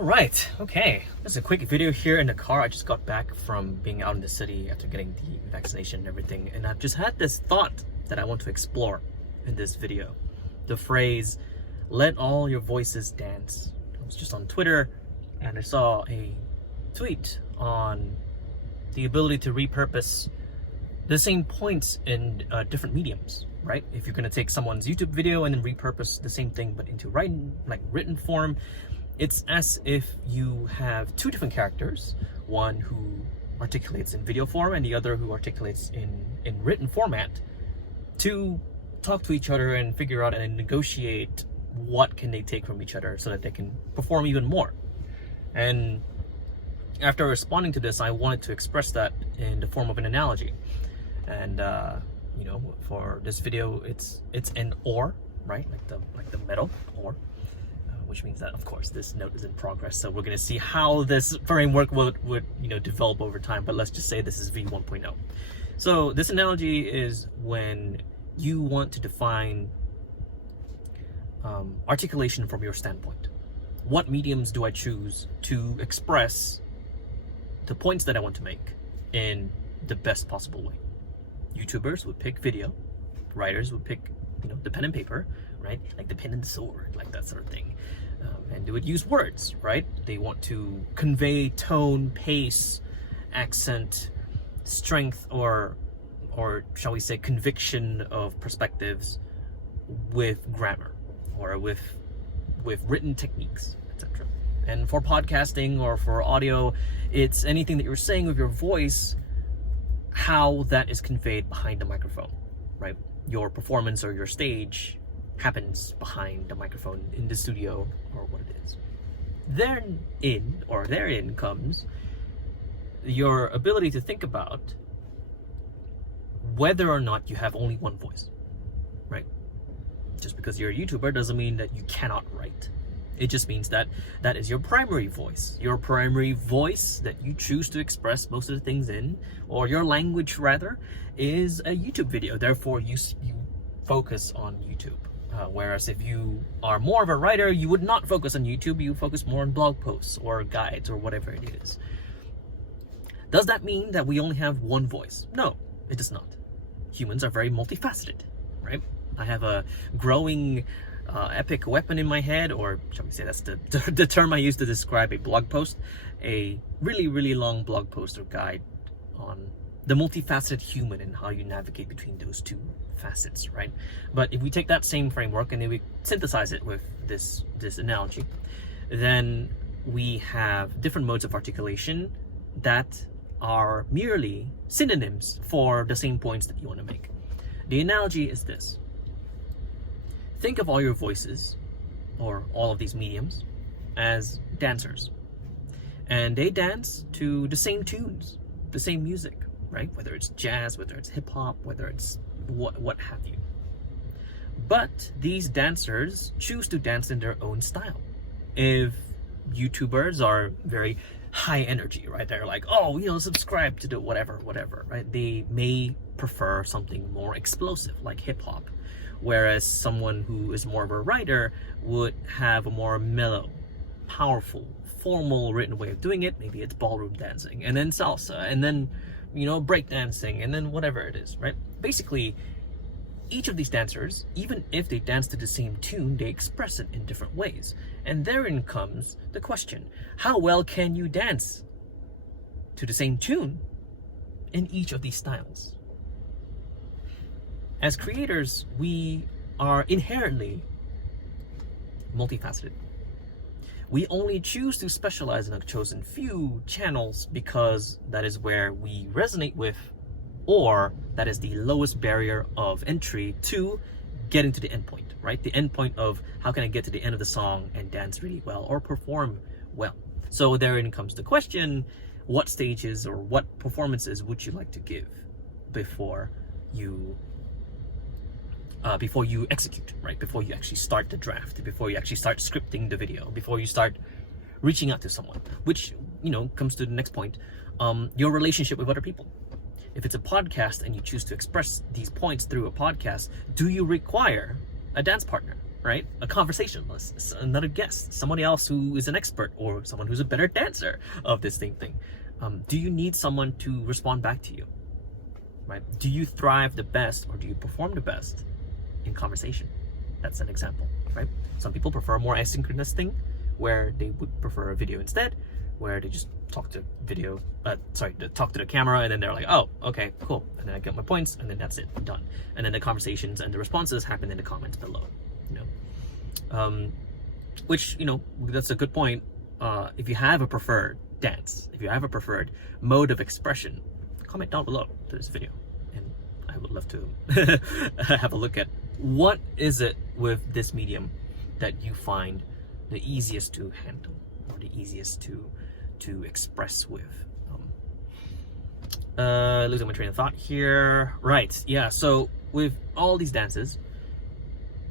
All right, okay. Just a quick video here in the car. I just got back from being out in the city after getting the vaccination and everything, and I've just had this thought that I want to explore in this video. The phrase, let all your voices dance. I was just on Twitter and I saw a tweet on the ability to repurpose the same points in different mediums, right? If you're gonna take someone's YouTube video and then repurpose the same thing but into written form, it's as if you have two different characters, one who articulates in video form and the other who articulates in written format, to talk to each other and figure out and negotiate what can they take from each other so that they can perform even more. And after responding to this, I wanted to express that in the form of an analogy. And for this video, it's an or, right? Like the metal or. Which means that, of course, this note is in progress. So we're going to see how this framework would develop over time. But let's just say this is V 1.0. So this analogy is when you want to define articulation from your standpoint. What mediums do I choose to express the points that I want to make in the best possible way? YouTubers would pick video. Writers would pick the pen and paper, right? Like the pen and the sword, like that sort of thing. And they would use words, right? They want to convey tone, pace, accent, strength, or shall we say conviction of perspectives with grammar or with written techniques, etc. And for podcasting or for audio, it's anything that you're saying with your voice, how that is conveyed behind the microphone, right? Your performance or your stage happens behind the microphone in the studio or what it is. Therein comes your ability to think about whether or not you have only one voice, right? Just because you're a YouTuber doesn't mean that you cannot write. It just means that that is your primary voice. Your primary voice that you choose to express most of the things in, or your language rather, is a YouTube video. Therefore, you focus on YouTube. Whereas if you are more of a writer, you would not focus on YouTube. You focus more on blog posts or guides or whatever it is. Does that mean that we only have one voice? No, it does not. Humans are very multifaceted, right? I have a growing epic weapon in my head, or shall we say that's the term I use to describe a blog post, a really, really long blog post or guide on the multifaceted human and how you navigate between those two facets, right? But if we take that same framework and then we synthesize it with this analogy, then we have different modes of articulation that are merely synonyms for the same points that you want to make. The analogy is this. Think of all your voices, or all of these mediums, as dancers. And they dance to the same tunes, the same music, right? Whether it's jazz, whether it's hip hop, whether it's what have you. But these dancers choose to dance in their own style. If YouTubers are very high energy, right? They're like, subscribe to the whatever, right? They may prefer something more explosive, like hip hop. Whereas someone who is more of a writer would have a more mellow, powerful, formal written way of doing it. Maybe it's ballroom dancing, and then salsa, and then break dancing, and then whatever it is, right? Basically, each of these dancers, even if they dance to the same tune, they express it in different ways. And therein comes the question, how well can you dance to the same tune in each of these styles? As creators, we are inherently multifaceted. We only choose to specialize in a chosen few channels because that is where we resonate with, or that is the lowest barrier of entry to getting to the end point, right? The end point of how can I get to the end of the song and dance really well or perform well. So therein comes the question, what stages or what performances would you like to give before you execute, right? Before you actually start the draft, before you actually start scripting the video, before you start reaching out to someone, which, comes to the next point, your relationship with other people. If it's a podcast and you choose to express these points through a podcast, do you require a dance partner? right? A conversationalist, another guest, somebody else who is an expert or someone who's a better dancer of this same thing. Do you need someone to respond back to you, right? Do you thrive the best or do you perform the best in conversation? That's an example, right? Some people prefer a more asynchronous thing where they would prefer a video instead, where they just talk to talk to the camera, and then they're like, oh, okay, cool, and then I get my points, and then that's it, I'm done. And then the conversations and the responses happen in the comments below, which, that's a good point. If you have a preferred dance, if you have a preferred mode of expression, comment down below to this video, and I would love to have a look at what is it with this medium that you find the easiest to handle or the easiest to express with. Losing my train of thought here. Right, yeah, so with all these dances,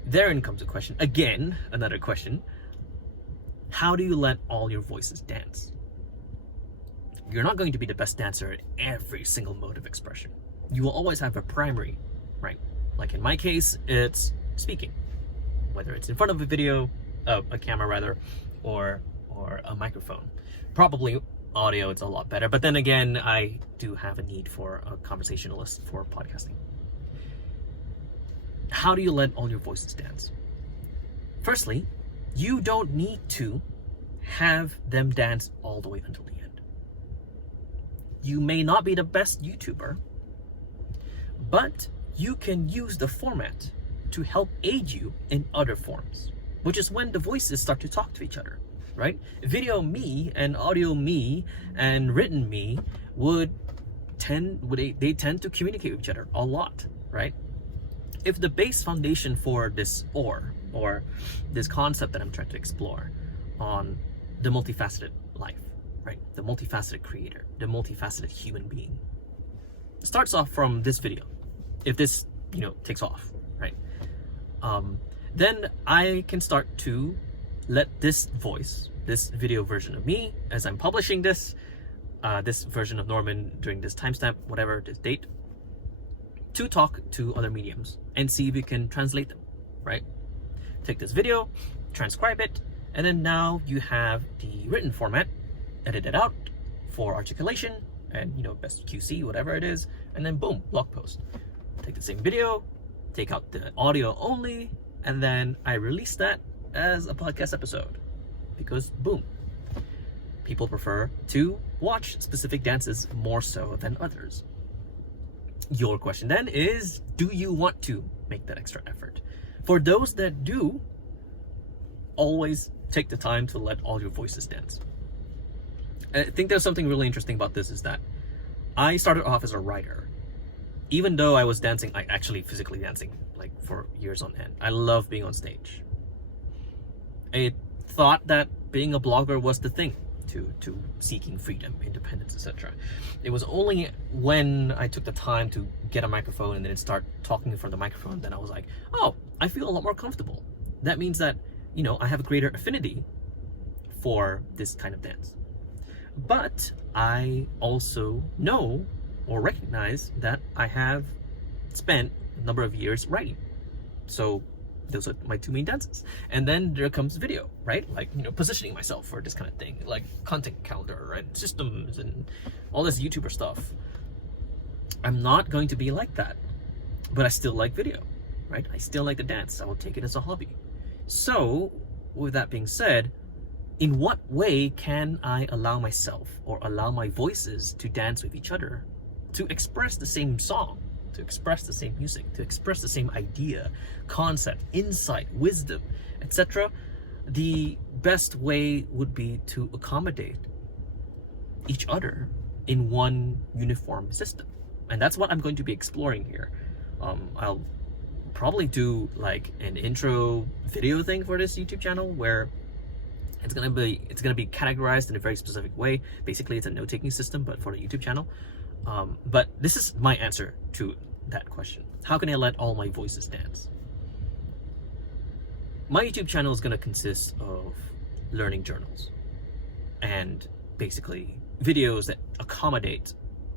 therein comes a question, again, another question. How do you let all your voices dance? You're not going to be the best dancer at every single mode of expression. You will always have a primary, right? Like in my case, it's speaking, whether it's in front of a camera rather, or a microphone. Probably audio, it's a lot better, but then again, I do have a need for a conversationalist for podcasting. How do you let all your voices dance? Firstly, you don't need to have them dance all the way until the end. You may not be the best YouTuber, but you can use the format to help aid you in other forms, which is when the voices start to talk to each other, right? Video me and audio me and written me tend to communicate with each other a lot, right? If the base foundation for this or this concept that I'm trying to explore on the multifaceted life, right? The multifaceted creator, the multifaceted human being, starts off from this video. If this, takes off, right? Then I can start to let this voice, this video version of me, as I'm publishing this version of Norman during this timestamp, whatever, this date, to talk to other mediums and see if we can translate them, right? Take this video, transcribe it, and then now you have the written format, edit it out for articulation and, best QC, whatever it is, and then boom, blog post. Take the same video, take out the audio only, and then I release that as a podcast episode because boom, people prefer to watch specific dances more so than others. Your question then is, do you want to make that extra effort? For those that do, always take the time to let all your voices dance. I think there's something really interesting about this is that I started off as a writer. Even though I was dancing, actually physically dancing, like for years on end. I love being on stage. I thought that being a blogger was the thing to seeking freedom, independence, etc. It was only when I took the time to get a microphone and then start talking in front of the microphone, then I was like, oh, I feel a lot more comfortable. That means that, I have a greater affinity for this kind of dance. But I also know or recognize that I have spent a number of years writing. So those are my two main dances. And then there comes video, right? Like, positioning myself for this kind of thing, like content calendar, right? Systems and all this YouTuber stuff. I'm not going to be like that, but I still like video, right? I still like the dance. I will take it as a hobby. So with that being said, in what way can I allow myself or allow my voices to dance with each other, to express the same song, to express the same music, to express the same idea, concept, insight, wisdom, etc.? The best way would be to accommodate each other in one uniform system. And that's what I'm going to be exploring here. I'll probably do like an intro video thing for this YouTube channel where it's gonna be categorized in a very specific way. Basically, it's a note-taking system, but for the YouTube channel. But this is my answer to that question. How can I let all my voices dance? My YouTube channel is going to consist of learning journals and basically videos that accommodate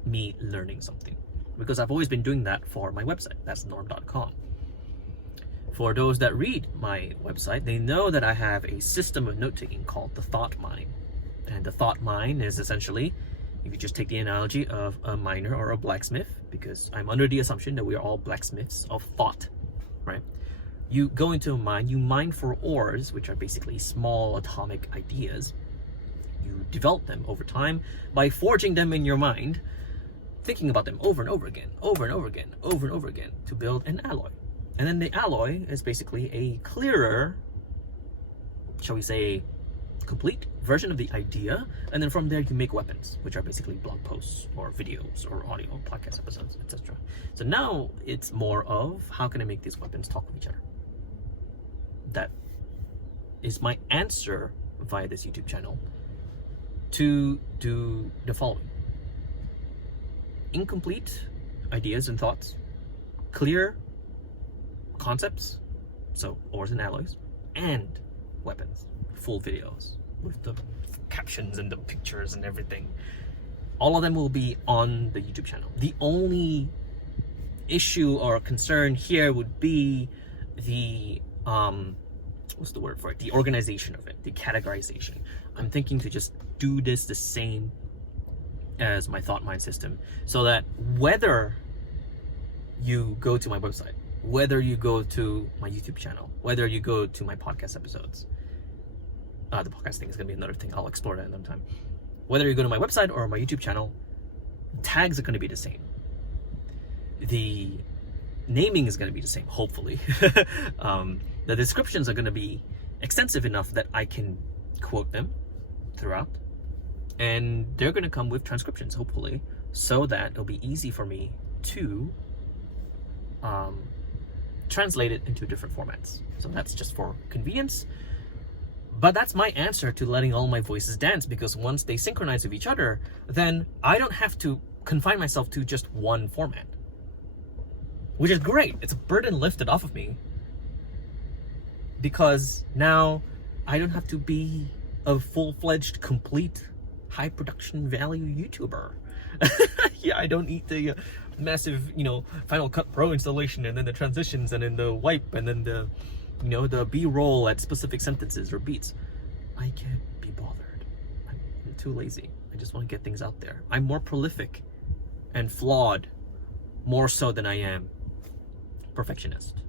me learning something, because I've always been doing that for my website. That's norm.com. For those that read my website, they know that I have a system of note-taking called the thought mine. And the thought mine is essentially, if you just take the analogy of a miner or a blacksmith, because I'm under the assumption that we are all blacksmiths of thought, right? You go into a mine, you mine for ores, which are basically small atomic ideas. You develop them over time by forging them in your mind, thinking about them over and over again, over and over again, over and over again, to build an alloy. And then the alloy is basically a clearer, shall we say, complete version of the idea. And then from there you make weapons, which are basically blog posts or videos or audio podcast episodes, etc. So now it's more of, how can I make these weapons talk with each other? That is my answer via this YouTube channel to do the following: incomplete ideas and thoughts, clear concepts, so ores and alloys, and weapons, full videos with the captions and the pictures and everything. All of them will be on the YouTube channel. The only issue or concern here would be the what's the word for it? The organization of it, the categorization. I'm thinking to just do this the same as my thought mind system, so that whether you go to my website, whether you go to my YouTube channel, whether you go to my podcast episodes, the podcast thing is going to be another thing. I'll explore that another time. Whether you go to my website or my YouTube channel, tags are going to be the same. The naming is going to be the same, hopefully. The descriptions are going to be extensive enough that I can quote them throughout. And they're going to come with transcriptions, hopefully, so that it'll be easy for me to translate it into different formats. So that's just for convenience. But that's my answer to letting all my voices dance, because once they synchronize with each other, then I don't have to confine myself to just one format, which is great. It's a burden lifted off of me, because now I don't have to be a full-fledged, complete, high production value YouTuber. Yeah, I don't need the massive, Final Cut Pro installation, and then the transitions, and then the wipe, and then the the B-roll at specific sentences or beats. I can't be bothered. I'm too lazy. I just want to get things out there. I'm more prolific and flawed, more so than I am perfectionist.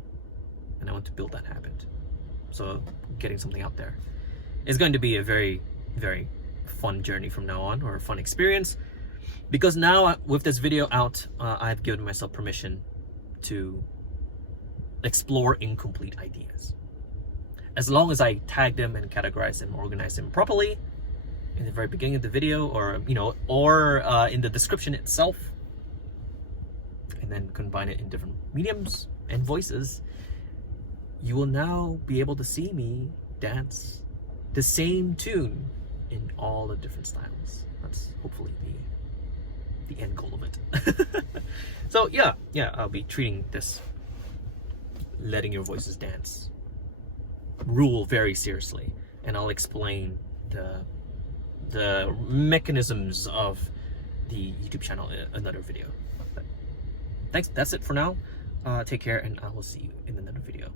And I want to build that habit. So getting something out there is going to be a very, very fun journey from now on, or a fun experience. Because now with this video out, I've given myself permission to explore incomplete ideas. As long as I tag them and categorize them, organize them properly in the very beginning of the video, or in the description itself, and then combine it in different mediums and voices, you will now be able to see me dance the same tune in all the different styles. That's hopefully the end goal of it. So yeah, I'll be treating this letting your voices dance rule very seriously, and I'll explain the mechanisms of the YouTube channel in another video. But thanks, that's it for now. Take care, and I will see you in another video.